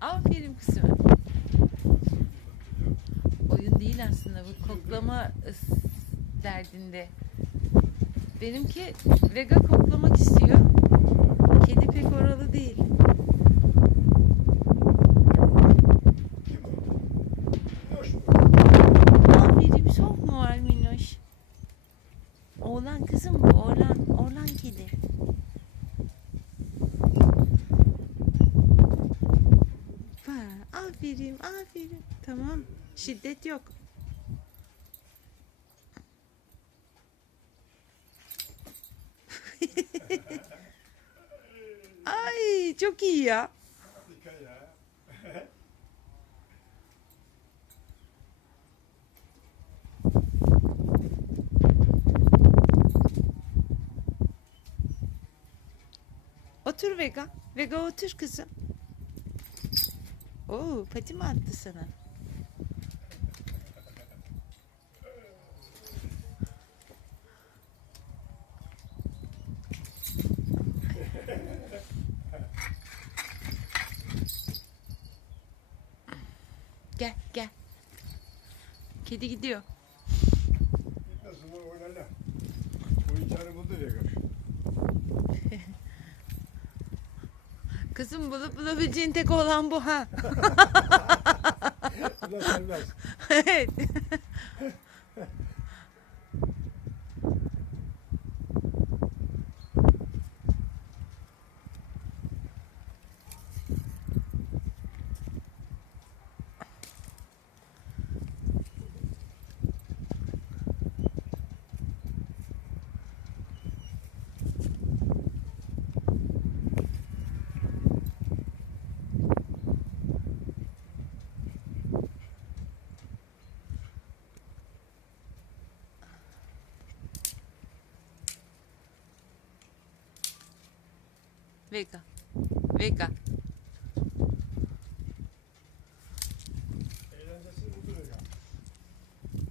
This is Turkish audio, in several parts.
Aferin kızım. Oyun değil aslında bu koklama derdinde. Benimki Vega koklamak istiyor. Kedi pek oralı değil. Anneciğim soğuk mu var Minnoş? Oğlan kızım bu. Oğlan, oğlan kedi. Aferin aferin. Tamam şiddet yok. Ay çok iyi ya. Otur Vega. Vega otur kızım. Oo, pati mi attı sana? Gel, gel. Kedi gidiyor. Nasıl var oynarlar. Oyuncağını buldu ya karşı. Kızım bulup bulabileceğin tek olan bu ha. Serbest. evet. Vega. Vega. Ya.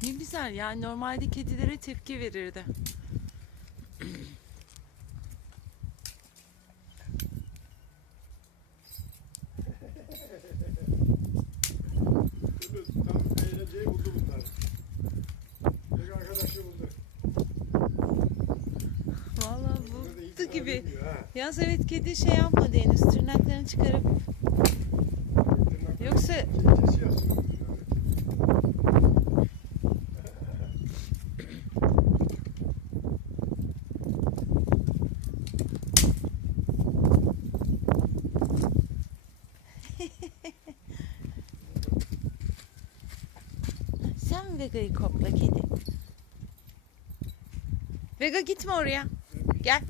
Ne güzel ya. Normalde kedilere tepki verirdi. Gibi. Yalnız evet kedi şey yapmadı henüz. Tırnaklarını çıkarıp Yoksa- şey sen Vega'yı kokla kedi. Vega gitme oraya. Gel.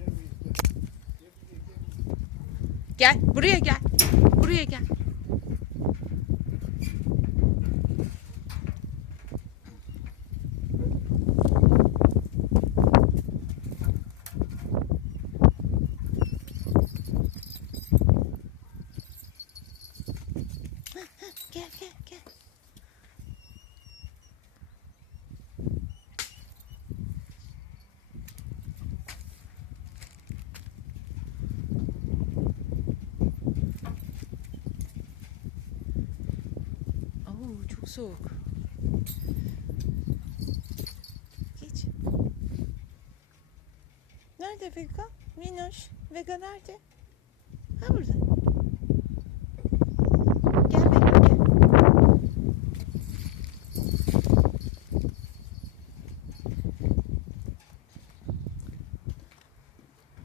Gel. Buraya gel. Buraya gel gel gel. Oo çok soğuk. Geç. Nerede Vega? Minnoş. Vega nerede? Ha burada. Gel Vega gel.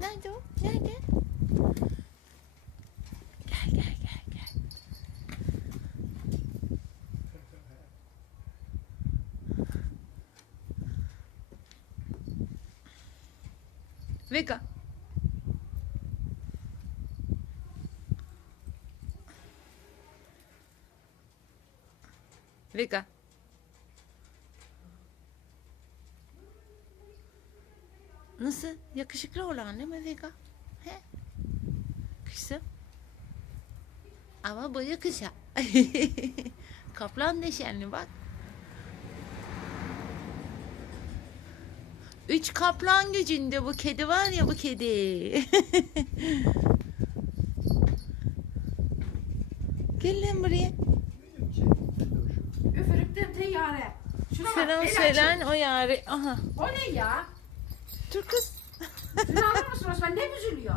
Nerede o? Nerede? Gel gel gel gel. Vega. Vega. Nasıl? Yakışıklı olan değil mi Vega? He? Kızım. Ama boyu kısa. Kaplan deşenli bak. Üç kaplan gücünde bu kedi var ya bu kedi. Gel lan buraya. Üfürükten teyyare. Şuna bak, Selam el o yari. Aha. O ne ya? Dur kız. Şunu alır mısın Osman? Ne büzülüyor?